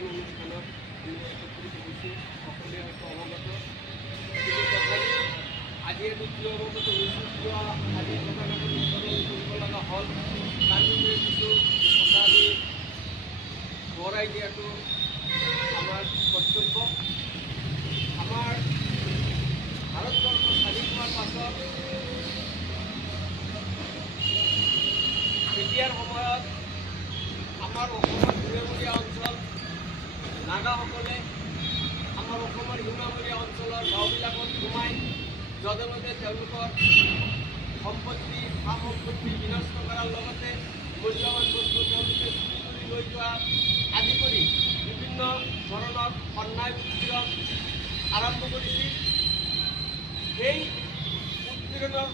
এখন অনুষ্ঠানত আমি একত্ৰিত হৈছোঁ, সকলোৱে হয়তো অৱগত। কিন্তু তথাপিও আজি আমি কিয় অৱগত হৈছোঁ, কিয় আজি কথাটো উত্তৰণ কৰিব লগা হ'ল, তাৰ বিষয়ে কিছু কথা আমি সোঁৱৰাই দিয়াটো আমাৰ কৰ্তব্য। আমাৰ ভাৰতবৰ্ষ স্বাধীন হোৱাৰ পাছত তেতিয়াৰ সময়ত আমাৰ অসমৰ হিমালয়ীয়া অঞ্চল নাগাসকলে আমাৰ অসমৰ হিমালয়ীয়া অঞ্চলৰ গাঁওবিলাকত সোমাই যধে মধে তেওঁলোকৰ সম্পত্তি সা সম্পত্তি বিনষ্ট কৰাৰ লগতে মূল্যৱান বস্তু তেওঁলোকে চুৰি কৰি লৈ যোৱা আদি কৰি বিভিন্ন ধৰণৰ অন্যায় উৎপীড়ন আৰম্ভ কৰিছিল। সেই উৎপীড়নৰ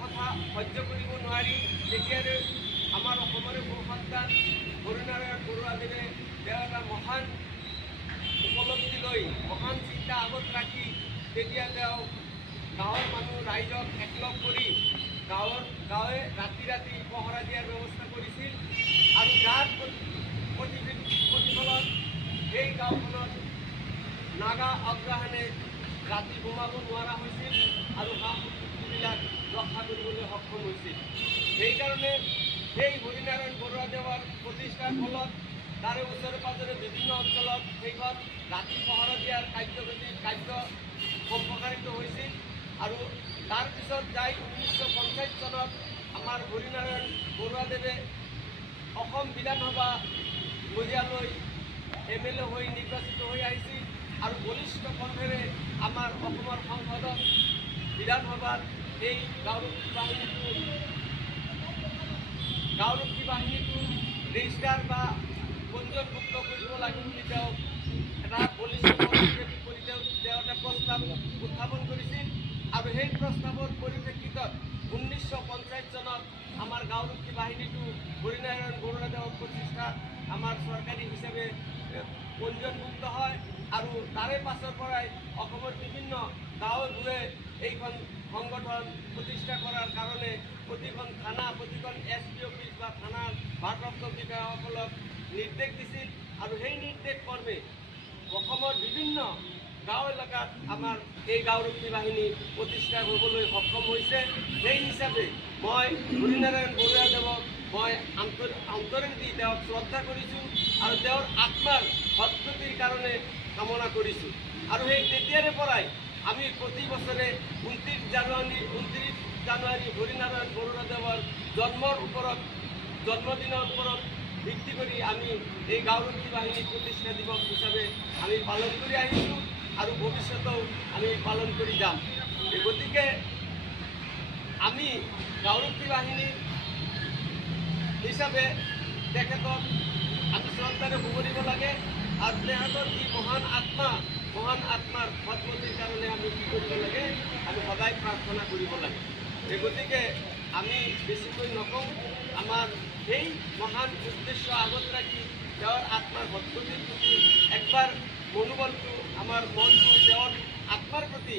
কথা সহ্য কৰিব নোৱাৰি তেতিয়াৰে আমাৰ অসমৰে বহু সন্তান হৰিনাৰায়ণ বৰুৱাদেৱে তেওঁ এটা মহান উপলব্ধি লৈ মহান চিন্তা আগত ৰাখি তেতিয়া তেওঁ গাঁৱৰ মানুহ ৰাইজক একলগ কৰি গাঁৱে ৰাতি ৰাতি পহৰা দিয়াৰ ব্যৱস্থা কৰিছিল আৰু যাৰ প্ৰতিফলত এই গাঁওখনত নাগা আগ্ৰাসনে ৰাতি বোমাব নোৱাৰা হৈছিল আৰু সা সম্পত্তিবিলাক ৰক্ষা কৰিবলৈ সক্ষম হৈছিল। সেইকাৰণে সেই হৰিনাৰায়ণ বৰুৱাদেৱৰ প্ৰতিষ্ঠাৰ ফলত তাৰে ওচৰে পাঁজৰে বিভিন্ন অঞ্চলত সেইখন ৰাতি পহৰা দিয়াৰ কাৰ্য সম্প্ৰসাৰিত হৈছিল আৰু তাৰপিছত যাই 1950 চনত আমাৰ হৰিনাৰায়ণ বৰুৱাদেৱে অসম বিধানসভা মজিয়ালৈ MLA হৈ নিৰ্বাচিত হৈ আহিছিল আৰু বলিষ্ঠ কণ্ঠেৰে আমাৰ অসমৰ সংসদত বিধানসভাত এই গাঁওৰক্ষী বাহিনীটো ৰেজিষ্টাৰ বা পঞ্জীয়নভুক্ত কৰিব লাগে বুলি তেওঁ এটা বলিষ্ঠ কণ্ঠেৰে কৰি তেওঁ এটা প্ৰস্তাৱ উত্থাপন কৰিছিল আৰু সেই প্ৰস্তাৱৰ পৰিপ্ৰেক্ষিতত 1950 চনত আমাৰ গাঁওৰক্ষী বাহিনীটো হৰিনাৰায়ণ বৰুৱাদেৱৰ প্ৰতিষ্ঠাত আমাৰ চৰকাৰী হিচাপে পঞ্জীয়নভুক্ত হয় আৰু তাৰে পাছৰ পৰাই অসমৰ বিভিন্ন গাঁৱে এইখন সংগঠন প্ৰতিষ্ঠা কৰাৰ কাৰণে প্ৰতিখন থানা প্ৰতিখন SP অফিচ বা থানাৰ ভাৰপ্ৰাপ্ত বিষয়াসকলক নিৰ্দেশ দিছিল আৰু সেই নিৰ্দেশ কৰ্মে অসমৰ বিভিন্ন গাঁও এলেকাত আমাৰ এই গাঁওৰক্ষী বাহিনী প্ৰতিষ্ঠা হ'বলৈ সক্ষম হৈছে। সেই হিচাপে মই হৰিনাৰায়ণ বৰুৱাদেৱক মই অন্তৰেদি তেওঁক শ্ৰদ্ধা কৰিছোঁ আৰু তেওঁৰ আত্মাৰ সদ্গতিৰ কাৰণে কামনা কৰিছোঁ আৰু সেই তেতিয়াৰে পৰাই আমি প্ৰতি বছৰে 29 জানুৱাৰী হৰিনাৰায়ণ বৰুৱাদেৱৰ জন্মদিনৰ ওপৰত ভিত্তি কৰি আমি এই গাঁওৰক্ষী বাহিনী প্ৰতিষ্ঠা দিৱস হিচাপে আমি পালন কৰি আহিছোঁ আৰু ভৱিষ্যতেও আমি পালন কৰি যাম। গতিকে আমি গাঁওৰক্ষী বাহিনী হিচাপে তেখেতক আমি শ্ৰদ্ধাৰে সুমৰিব লাগে আৰু তেখেতৰ যি মহান আত্মাৰ সদ্গতিৰ কাৰণে আমি কি কৰিব লাগে, আমি সদায় প্ৰাৰ্থনা কৰিব লাগে। গতিকে আমি বেছিকৈ নকওঁ, আমাৰ সেই মহান উদ্দেশ্য আগত ৰাখি তেওঁৰ আত্মাৰ সদ্গতিৰ প্ৰতি একবাৰ মনোবলটো আমাৰ মনটো তেওঁৰ আত্মাৰ প্ৰতি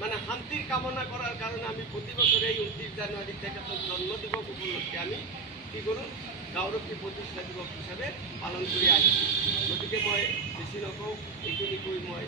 মানে শান্তিৰ কামনা কৰাৰ কাৰণে আমি প্ৰতি বছৰে এই 29 জানুৱাৰী তেখেতৰ জন্মদিৱস উপলক্ষে আমি কি কৰোঁ, গাঁওৰক্ষী প্ৰতিষ্ঠা দিৱস হিচাপে পালন কৰি আহিছোঁ। গতিকে মই বেছি নকওঁ, এইখিনি কৈ মই